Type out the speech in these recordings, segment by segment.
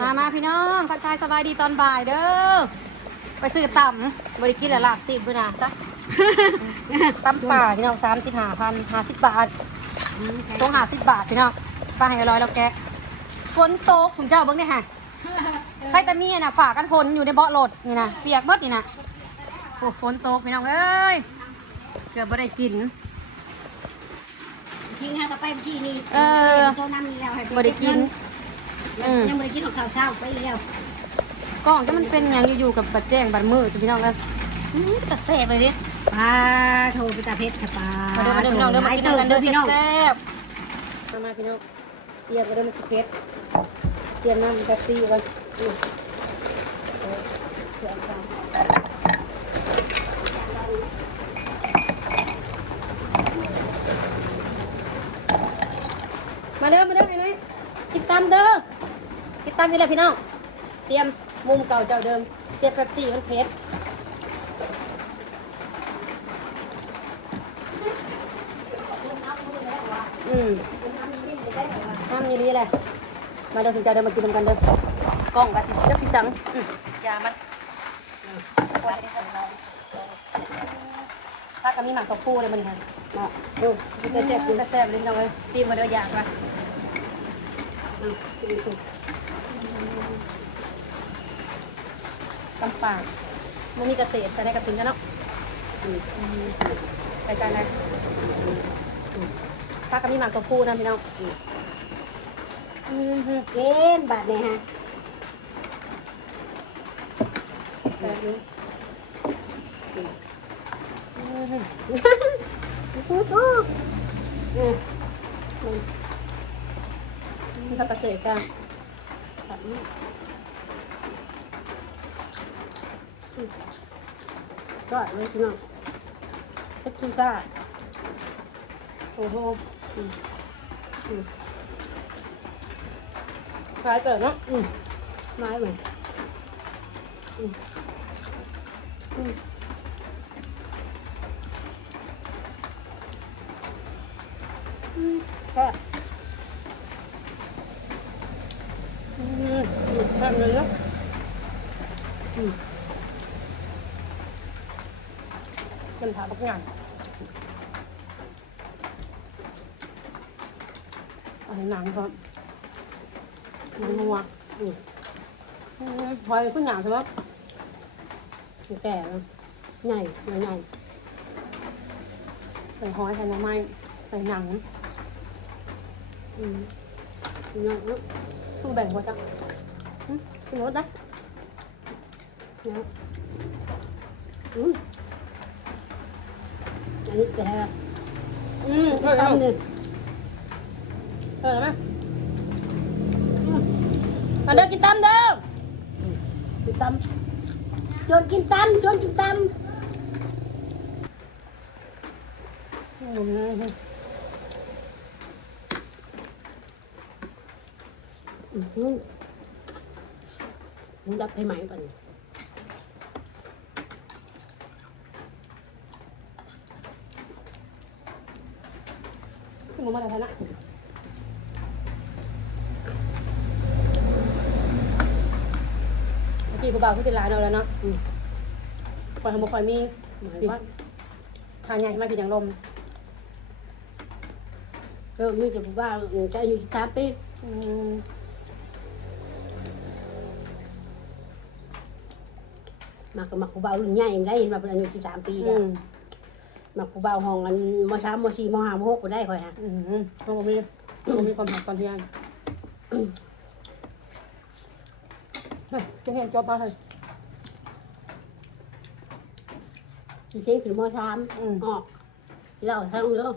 มามาพี่น้องทักทายสบายดีตอนบ่ายเด้อ ไปซื้อต่ำบริกินแล้วลากสิบเพื่อนะซะตำป่าพี่น้องสามสิบห้าพันห้าสิบบาทต้องห้าสิบบาทพี่น้องป้าให้ร้อยแล้วแกะฝนตกสมเจ้าเบิ้งเนี่ยฮะใครแต่มีอะน่ะฝากกันฝนอยู่ในเบาะรถนี่นะเปียกเบิดนี่นะโอ้ฝนตกพี่น้องเอ้ยเกือบไม่ได้กินทิ้งให้ต่อไปเมื่อกี้นี่เออเจ้านั่นแล้วให้บ่ได้กิน อืม ยังไม่ได้กินของข้าวเช้าไปแล้วกล้องจะมันเป็นหยังอยู่ๆกับบัดแจ้งบัดมือจ้ะพี่น้องครับอื้อแต่แสบเลยดิปลาโทรไปตาเพชรค่ะปลามาเด้อมาเด้อพี่น้องเด้อมากินกันเด้อพี่น้องแซ่บๆมามาพี่น้องเตรียมมาเด้อมันสิเผ็ดเตรียมน้ำแป๊บซี่ก่อนอือเออเตรียมน้ำมาเด้อมาเด้อพี่น้อยกินตามเด้อกิน ตามนี่แหละพี่น้อง เตรียมมุมเก่าเจ้าเดิม เตรียมแป๊บซี่มันเผ็ดอืมห้ามนี่ดีแหละมาเดินถึงจะเดินมากินกันเด้อกล้องกับสิเจ้าพี่สังอืมยามันอืมถ้าก็มีหมากกับคู่เลยมันค่ะเนาดูแซ่บดูแซ่บเลยพี่น้องเอ้ยซีมาเด้ออยากมาอืม ตำปากมันมีเกษตรแต่ในกระถิ่นกันเนาะอืมไปกันเลยป้าก็มีหมากตัวผู้นะพี่น้องอืมฮึเกณฑ์บาทเนี่ยฮะแซ่บอยู่อืมฮึอู้หูเออมีผักกระเฉดกันแบบนี้ ก็เลยพี่น้องเป็ดทูซ่าโอ้โหคล้ายเกิดเนาะอืมไม้เหมือนแซ่อืมแซ่เลยเนาะอืมเป็นผาบักงานเอาให้หนังก่อนหนังนัวอืมอืมพอยขึ้นหนังใช่ไหมแก่แล้วใหญ่ใหญ่ใหญ่ใส่หอยใส่น่อไม้ใส่หนัง อืมพี่น้องเนะตู้แบ่งไว้จ้ะอืมคุณรถนะเนาะอืม อันนี้แก่แล้วอืมเออตั้งเอหนึ่งอไหมมาเด้อกินตามเด้อกินตำชวนกินตำชวนกินตำอืมอือหือผมดับให้ไหมก่อน ขึ้นมาแล้วนะเมื่อกี้ผู้บ่าวเขาเป็นร้านเราแล้วเนาะอืมคอยทำมาคอยมีหมายว่าทานใหญ่มากินอย่างลมเออมีแต่บอกว่าหนูจะอายุสามปีอืมมากับมักกูเบารุ่นใหญ่ได้ยินมาเป็นอายุสิบสามปีอืแล้ว ม มักกูเบาห้องอันมสามมสี่มห้ามหกก็ได้ค่อยฮะอืมต้องมีต้องมีความหักความเพียรเฮ้ยจะเห็นจบมาเลยสิเสียงถึงมสามอืมออกแล้วทั้งเด้อ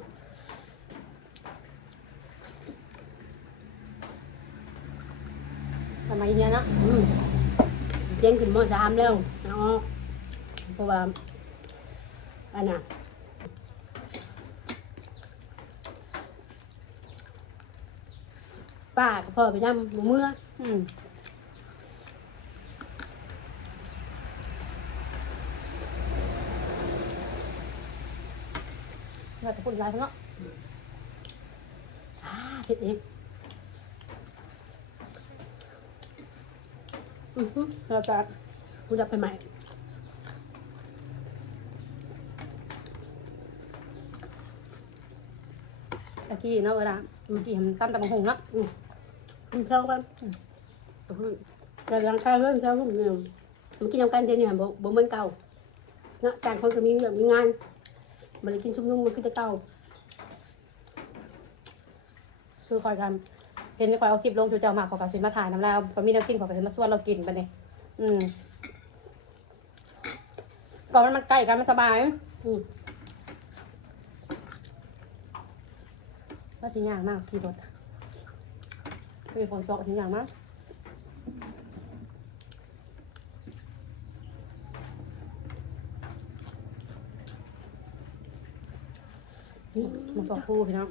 สมัยเนี้ยนะอืมสิเสียงถึงมสามแล้วเอาออกเพราะว่าอันน่ะ ป้ากับพ่อไปนำหมู่เมื่ออืมเราจะพูดอะไรทั้งเนาะอ่าเผ็ดเองอือฮึเราจะกูจะไปใหม่ตะกี้เนาะเวลาเมื่อกี้ทำตั้มตะบังหงเนาะ อืมคุณช่องกันตัวเพิ่งแต่หลังคาเรื่องเช้าพวกเนี่ยมันกินน้ำกันเดี๋ยวนี้บ่บ่เหมือนเก่าเนาะต่างคนก็มีเรื่องมีงานมันเลยกินชุ่มนุ่มมันก็จะเก่าคือคอยทำเห็นคอยเอาคลิปลงชูเจ้ามาขอกระสิมาถ่ายน้ำลาวก็มีน้ำกินขอกระสิมาส่วนเรากินไปเนี่ยอืมก่อนมันมันใกล้กันมันสบายอืมว่าสิยากมากขี่รถ มีฝนตกสิยากมากนี่มันตัวคู่พี่น้อง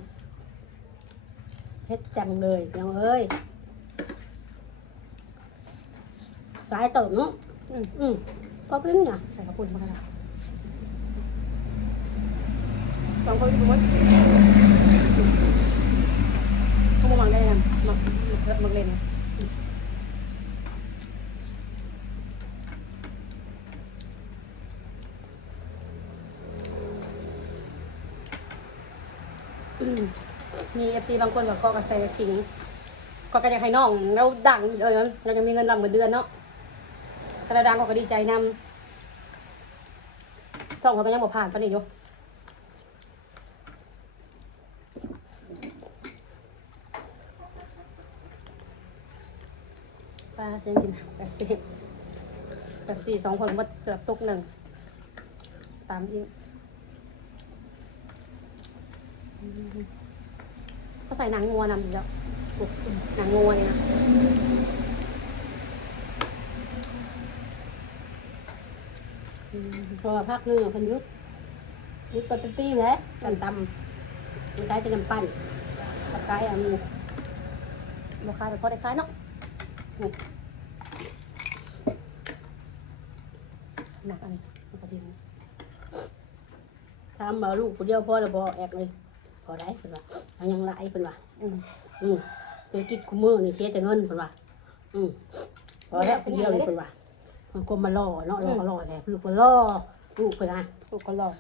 เฮ็ดจังเลยน้องเอ้ยสายเติมเนาะอืมอืมก็กินน่ะใส่กระปุกมากันละสองคนอยู่บนเขามามังได้ยังมั มักมักเล่นนะอืมมีเอฟซีบางคนกับก็กระแสขิงก็กระจายให้น้องเราดังเออเราจะมีเงินรำเงินเดือนเนาะกระดังก็ดีใจนำช่องเขาก็ยังบอกผ่านปะนี่อยู่ปลาเส้นกินแบบสี่แบบสี่สองคนหมดเกือบตุกหนึ่ง ตามอีกก็ใส่หนังงัวนำอยู่แล้วหนังงัวเนี่ยนะเพราะว่าพักนึงอะพิ่นยุดหยุดไปเป็นปีแหล้วกันตำมันกลายเป็นน้ำปั้นตะไคร้อะมันราคายแต่พอได้ขายเนาะ หนักอันนี้มันก็ดีนะทำมาลูกผู้เดียวพอแล้วบ่แอกเลยพอได้เพิ่นว่าเอายังหลายเพิ่นว่าอืมอืมเศรษฐกิจคุมือนี่เสียแต่เงินเพิ่นว่าอืมพอแล้วผู้เดียวนี่เพิ่นว่ามันก็มาล่อเนาะล่อล่อแท้ลูกก็ล่อลูกเพิ่นนะลูกก็ลอง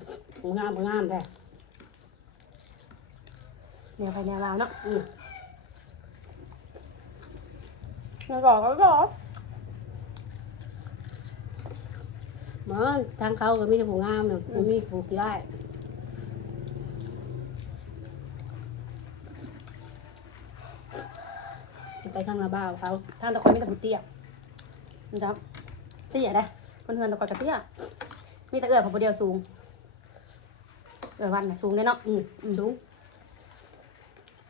งามงามแท้แนวไปแนวลาวเนาะอืมแนวหล่อก็หล่อ เหมือนทางเขาก็มีแต่ผู้งามเนาะบ่มีผู้ขี้ได้ายไปทางระบ้าวเขาทางตะกอนมีแต่บุเตี้ยนะครับเตี้ยได้คนเฮือนตะกอนกับเตี้ยมีแต่เอื้อของผู้เดียวสูงเอื้อวันน่ะสูงได้เนาะอืมสูง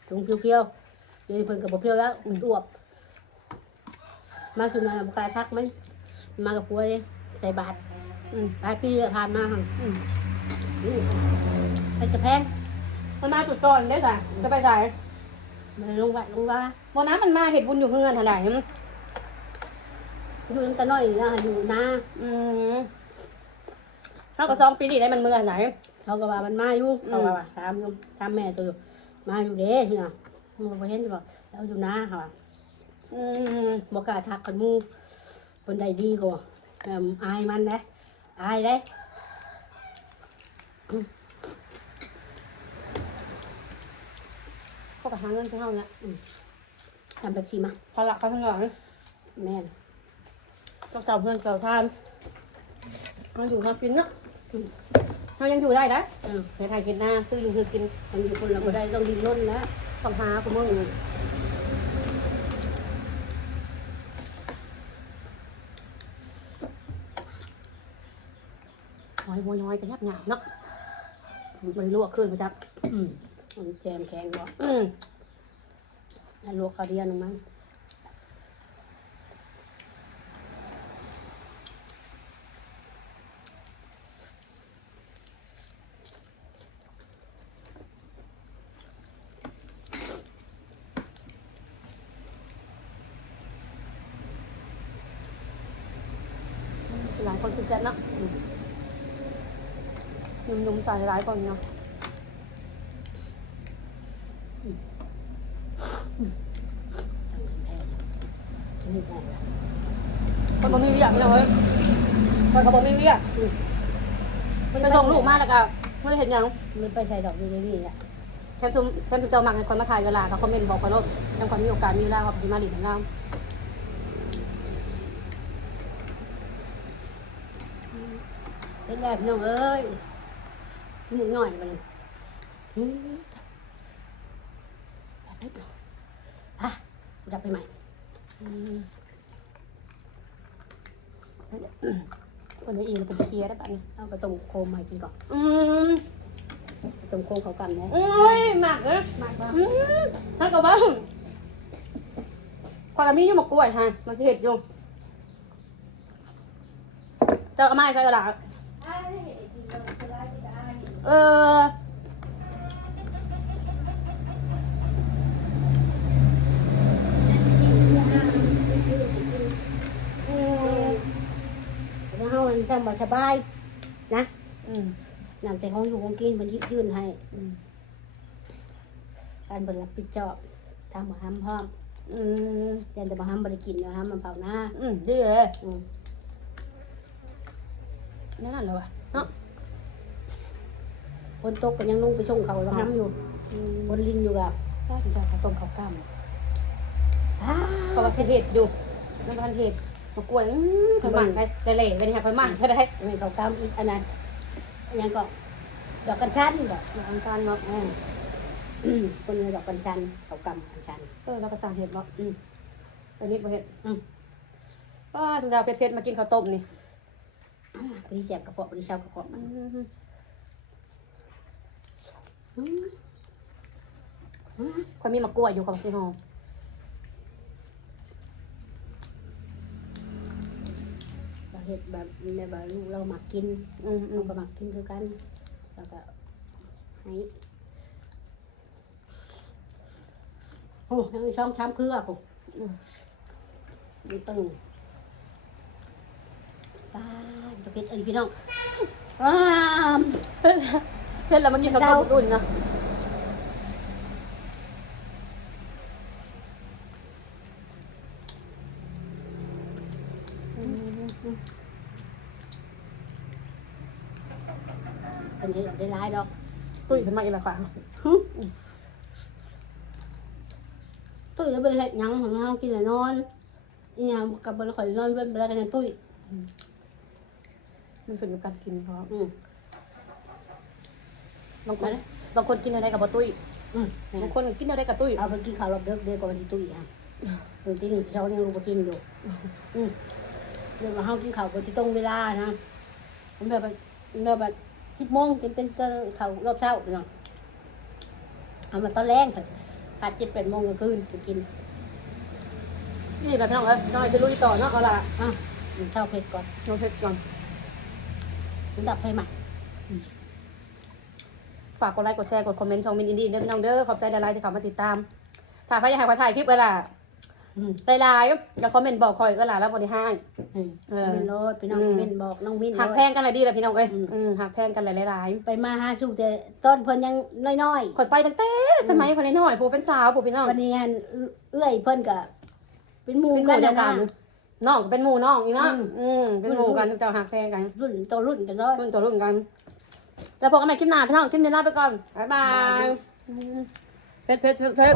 สูงเพียวๆเดี๋ยวนี้เพิ่นกับบ่เพียวแล้วมันอวบมาสุนันบุกายทักมันมากับปัวเลยใส่บาตร อืมหลายปีแล้วผ่านมาหั่นอืมอืมไปจะแพงมันมาจุดก่อนได้จ้ะจะไปไหนมันลงวัดลงว่าวันนั้นมันมาเห็ดบุญอยู่เฮือนเท่าไหร่อยู่น้ำตาน้อยนี่นะอยู่นาอืมเท่ากับสองปีนี่ได้มันเมื่อไหน เขาก็ว่ามันมาอยู่อืม เขาก็ว่าถามอยู่ถามแม่ตัวอยู่มาอยู่เด้ที่น่ะมึงบ่เห็นจะบอกเราอยู่นาเขาว่าอืมบ่กล้าทักกันหมู่คนใดดีกว่าเอิ่มอายมันเด้ อายเด้เขาก็หาเงินให้เขาเนี่ยทำแบบสิมาพอละเขาทั้งหลังแม่นต้องเจ้าเพื่อนเจ้าทานมาอยู่มากินเนาะเขายังอยู่ได้นะเออในไทยกินหน้าซื้ออยู่คือกินมันอยู่คนเราบ่ได้ต้องดิ้นรนแล้วต้องหาคุณมึง หัวย้อยกันยับหยาบเนาะบริลวกขึ้นมาจับอืมมันแจมแข็งบ่อืมลวกข้าวเดียวนึงมั้งหลายคนคือเซ็ตเนาะ นุ่มๆใส่หลายคนเนาะทำเป็นแพ้ชนิดนั้นคนบ่มีวียกพี่น้องเอ้ยคนเขาบ่มีวียกมันไปส่งลูกมาแล้วก็ไม่ได้เห็นยังมันไปใส่ดอกอยู่ในนี่แหละแคมซุมแคมซุมเจ้ามักให้คนมาถ่ายเวลาเขาคอมเมนต์บอกคนว่ายังความมีโอกาสมีเวลาเขาไปมาดิของเราเป็นแบบน้องเอ้ย หมูหน่อยมันอืมแบบนี้อะดับไปใหม่คนนี้อีกเป็นเคลียร์ได้ปะเนี่ยเอาไปตรงโคมมากินก่อน อืมไปตรงโคมเขากำนะโอ้ยหมักเอ้ยมากว่าอืมถ้ากับว่าความมีอยู่หมกกล้วยฮะมันจะเห็ดอยู่เจ้าเอาไม้ใส่กระดาษ เออแล้วเขามันจะมาสบาย นะ อืมนำแต่ของอยู่ของกินมันยิบยื่นให้อืมการบริรับผิดชอบทำมาห้ำพร้อม อืมยันแต่มาห้ำบริกินนะห้ำมันเผาหน้า อืมดีเลยอืมนี่นั่นเลยวะเนาะค นตกก็ยังนุ่งไปส่งเขาแล้วห้ำอยู่อืมบนลิงอยู่กับน่าสนใจข้าวต้มข้าวกล้ามอ้าเพราะว่าสิเห็ดอยู่นั่นพันเห็ดมากล้วยอืมขอยหมักได้เละๆไปนี่ค่ะขอยหมักได้ได้ไม่เขากำอีกอันนั้นยังก็ดอกกัญชันดอกอันซานเนาะอ่าอืมคนนี้ดอกกัญชันเขากำกัญชันเออเราก็สั่งเห็ดเนาะอืมอันนี้บ่เห็ดอืมก็ถึงดาวเพชรๆมากินข้าวต้มนี่บริเจ็บกระเพาะบริเช้ากระเพาะมันอืมอืม คนมีมะกล้วยอยู่ของพี่ฮอเราเห็ดแบบในแบบลูกเรามักกินอืมเราก็มักกินคือกัน แล้วก็ให้โอ้ยังมีช่องทำเครือกูอืมมันตึงป้าจะเป็นไอ้พี่น้องอ้าม เพชรแล้วมากินข้าวต้มอุ่นๆเนาะอันนี้ได้ร้ายดอก ตุ้ยขึ้นมาอีกแล้วค่ะหึตุ้ยจะไปเห็ดหยังของเรากินแต่นอนอีหยังกับบริข่อยนอนเป็นไปแล้วกันยังตุ้ยมันขึ้นกับการกินเขาอืม บางคนบางคนกินอะไรกับบ่ตุ้ยอืมบางคนกินอะไรกับตุ้ยเอาไปกินข้าวรอบเด็กเด็กกว่าที่ตุ้ยอะตื่นตีหนึ่งเช้ายังรู้ว่ากินอยู่อืมเดี๋ยวมาเฮากินข้าวบนที่ตรงเวลานะผมแบบว่าแบบว่าสิบโมงกินเป็นข้าวรอบเช้าไปเนาะเอามาตอนแรงค่ะผัดเจ็ดแปดโมงกลางคืนจะกินนี่แบบพี่น้องเอ้ยน้องไอ้จะลุยต่อเนาะเอาล่ะอะกินข้าวเผ็ดก่อนน้องเพชรก่อนถึงดับไฟใหม่ ฝากกดไลค์กดแชร์กดคอมเมนต์ช่องมินอินดี้เด้อพี่น้องเด้อขอบใจหลายๆที่เข้ามาติดตามถ้าใครอยากให้ขอถ่ายคลิปเวลาอืมหลายๆอย่าคอมเมนต์บอกคอยก็หลาแล้วบ่ได้ให้อืมเออมินโรดพี่น้องอืมมินบอกน้องมินหักโรดแพงกันหลายดีเลยพี่น้องเอ้ยอืมอืมหักแพงกันหลายหลายไปมาหาสู้แต่ต้นเพิ่นยังน้อยๆข่อยไปตั้งแต่สมัยคนน้อยๆผู้เป็นสาวผู้พี่น้องๆวันนี้อันเอื้อยเพิ่นก็เป็นหมู่เป็นหกัมู่นเดียวนะกันน้องก็เป็นหมู่น้องอีกเนาะอืมอืมเป็นหมู่กันเจ้าหักแพงกันรุ่นโตรุ่นกันเลยรุ่นต่อรุ่นกัน แล้วพบกันใหม่คลิปหน้าพี่น้องคลิปนี้ลาไปก่อนบ๊ายบายบ๊ายบายอืมเพชรเพชรเพชรเพชร